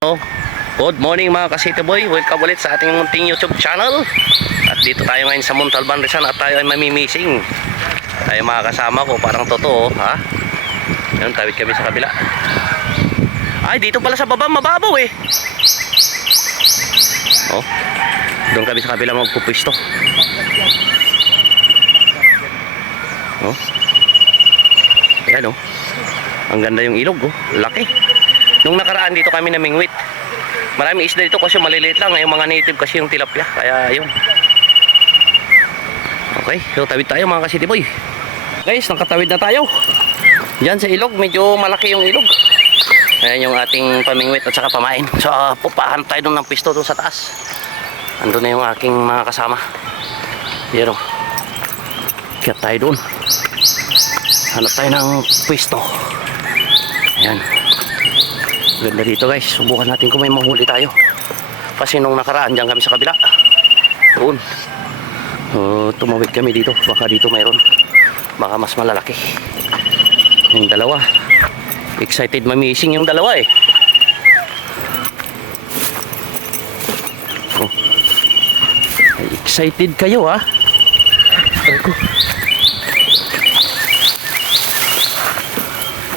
Oh, good morning mga ka-City Boy. Welcome ulit sa ating munting YouTube channel. At dito tayo ngayon sa Montalban Rizal at tayo ay mamimissing. Tayo mga kasama ko, parang totoo, ha? Yan, tawid kami sa kabila. Ay, dito pala sa baba, mababaw eh. Oh, doon kami sa kabila magpupwisto. Oh, yan oh. Ang ganda yung ilog oh, laki. Nung nakaraan dito kami namingwit. Marami isda dito kasi maliliit lang. Yung mga native kasi yung tilapia. Kaya yun. Okay, so tawid tayo mga ka-City Boy. Guys, nakatawid na tayo. Diyan sa ilog, medyo malaki yung ilog. Ayan yung ating pamingwit at saka pamain. So pupahan tayo dun ng pisto dun sa taas. Andun na yung aking mga kasama. Yan o. Kaya tayo dun. Hanap tayo ng pisto. Ayan. Ganda dito guys, subukan natin kung may mahuli tayo. Kasi nung nakaraan dyan kami sa kabila. Doon tumawid kami dito, baka dito mayroon. Baka mas malalaki. Yung dalawa, excited mamissing yung dalawa eh. Oh. Ay, excited kayo ha. Ako.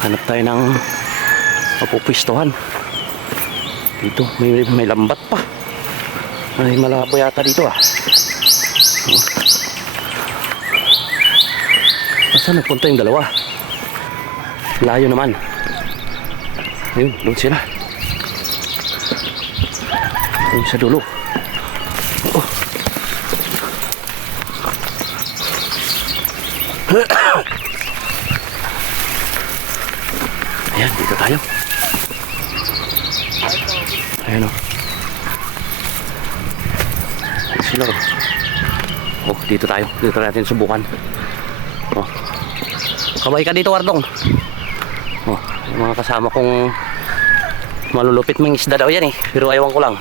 Hanap tayo ng mapupistohan. Dito may lambat pa. Ay malabo yata dito ah. Saan nagpunta yung dalawa? Layo naman. Ayun, doon sila. Ayun sa dulo. Oh. Ayan, dito tayo. Ayan o. Sila o. Oh, dito tayo. Dito natin subukan. Oh. Kabay ka dito, Wardong. Oh, yung mga kasama kong malulupit mong isda daw yan eh. Pero ayawan ko lang.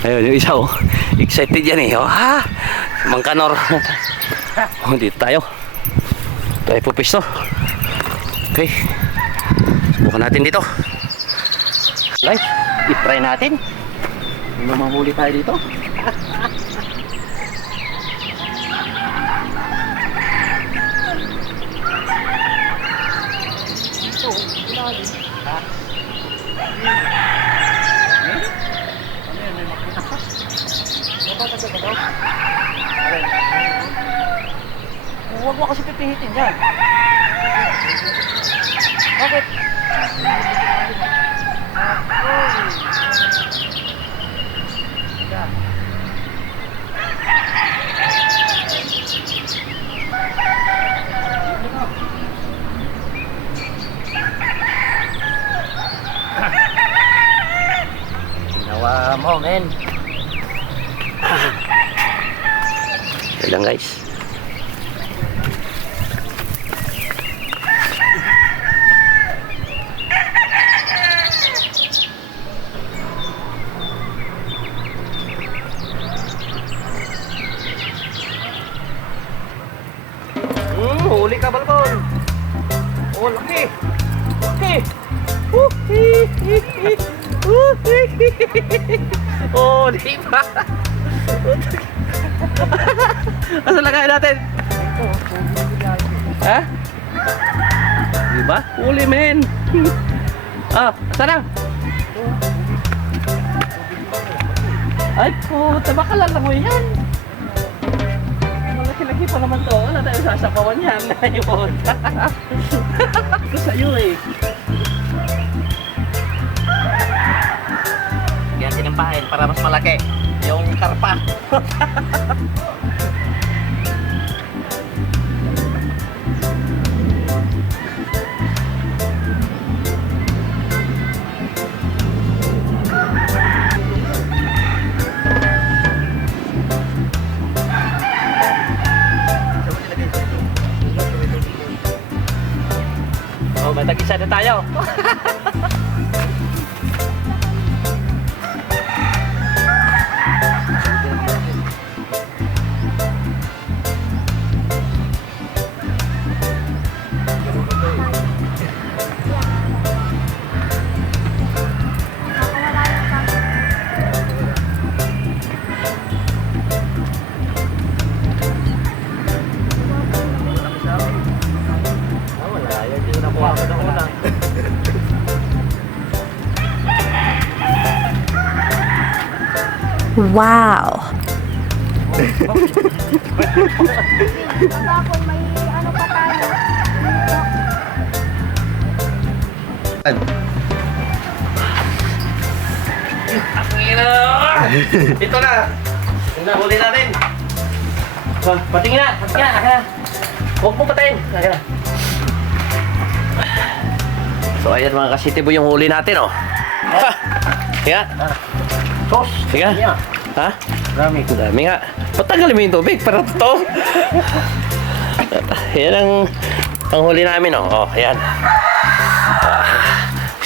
Ayun, yung isa o. Excited yan eh. Oh, ha? Mang Kanor. Oh, dito tayo. Tayo pupisto. Okay. Subukan natin dito. Guys, i-try natin. Ano mahuli tayo dito? Ito, ilalim. Ha? Ano yan? May makita ka? Mabatagal ba daw? Huwag mo kasi pipihitin dyan. Bakit? Ginawa mo, men. Ito lang, guys. Huli ka, Balbon. Oh, laki. Laki. Oh, di ba? Asa lagay natin? Ha? Di ba? Huli, men. Ah, sana. Ay, puta, baka lalangoy yan. Laki pa naman to. Wala tayo sasapawan yan. Ayun. Ito sa'yo eh. Yan tinampahin para mas malaki. Yung karpa. May tag-isa na tayo. ulang. Wow! Baka kung may ano pa tayo. Ito na. Nahuli natin. Patingin na. Patingin na. Akin na. Huwag mo patayin. Akin na. So ayan mga kasitibo yung huli natin oh. Ha? Sige. Sos. Sige. Ha? Rami. Dami nga. Patagalin mo yung tubig para totoo. Yan ang huli namin oh. Oh, ayan.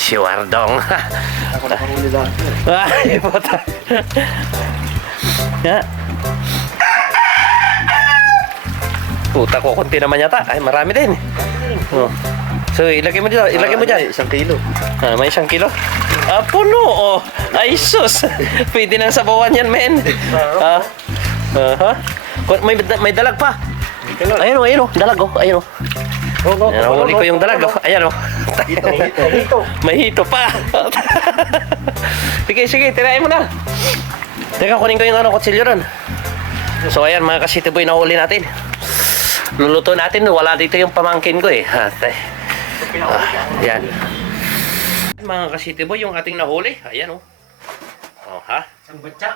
Si Wardong. Ako na panghuli lang. Ay, puta. Ya. Puta ko, konti naman yata. Ay, marami din. Oh. So, ilagay mo dito. Ilagay mo dyan. 1 kilo. Ah, may 1 kilo. Ah, puno. Oh. Ay, sus. Pwede nang sabawan yan, men. Ah. Ha? May dalag pa. Ayun, ayun. Dalag, oh. Ayun, oh. Ayan, huli ko yung dalag, oh. Ayan, oh. Hito. May hito pa. Sige, sige, tirahin mo na. Teka, kunin ko yung kutsilyo ron. So, ayan, mga kasiti boy, nahuli natin. Luluto natin, wala dito yung pamangkin ko eh. Ayan. Mga kasiti boy, yung ating nahuli. Ayan, oh. Oh, ha? Isang batya.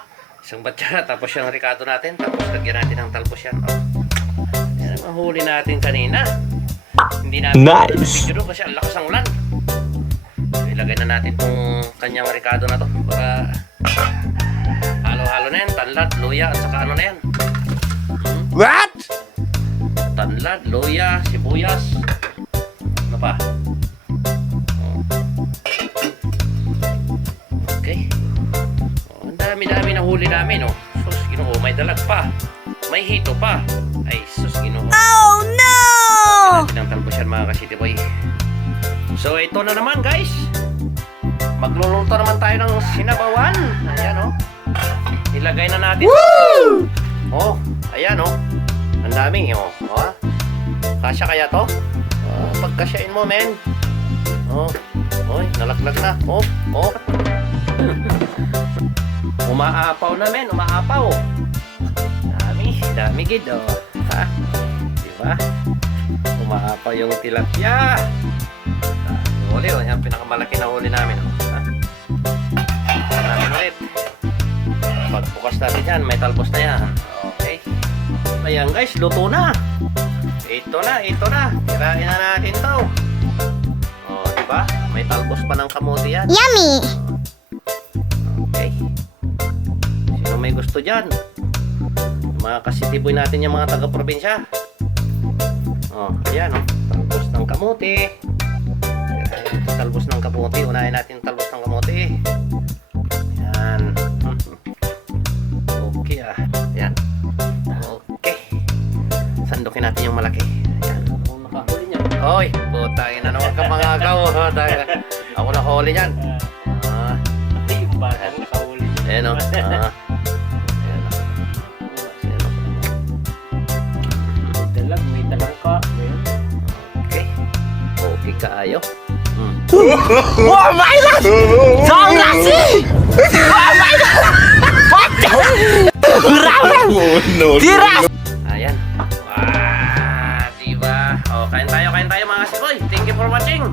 Isang batya, tapos yung ricado natin, tapos lagyan natin ng talbos yan. Oh. Yan ang huli natin kanina. Hindi natin video doon kasi ang lakas ng ulan. So, ilagay na natin tong kanyang ricado na to. Para halo-halo na yan, tanlad, luya, at saka ano na yan. What? Tanlad, luya, sibuyas. Ano pa? Oh. Okay. Oh, ang dami-dami na huli namin, oh. Sus, Ginoo, may dalag pa. May hito pa. Ay, sus, Ginoo. Oh no! Natin ang talbos yan, mga ka-city boy. So, ito na naman, guys. Magluluto naman tayo ng sinabawan. Ayan, oh. Ilagay na natin. Woo! Oh, ayan, oh. Ang dami, oh. Oh. Kasya kaya to? Oh, pagkasyain mo, men. Oh. Oy, nalaglag na. Oh, oh. Umaapaw na, men. Umaapaw. Dami gid, oh. Ha? Diba? Umaapaw yung tilapia. Huli, oh. Yan, pinakamalaki na huli namin, oh. Ha? Namin ulit. Pagbukas natin yan, may talbos na yan. Okay. Ayan guys, luto na. Ito na, ito na. Tirahin na natin to. Oh, diba? May talbos pa ng kamuti yan. Yummy! Okay. Sino may gusto dyan? Mga kasitiboy natin yung mga taga-probinsya. Oh, ayan oh. Talbos ng kamuti. Talbos ng kamuti. Unahin natin talbos ng kamuti. Ayan. Okay ah. Ayan. Okay. Sandukin natin yung malaki. Ayan. Nakahuli niya. Oy, putangin na naman ka mga agaw. Ako nakahuli niyan. Ah. Yung batang nakahuli niya. Ayan oh. Ah. May dalang ka. Okay. Okay kaayo. Oh my god! Songlasi! Oh my god! What the? No. Tira! Ayan. Diba? O, kain tayo mga kasiboy. Thank you for watching.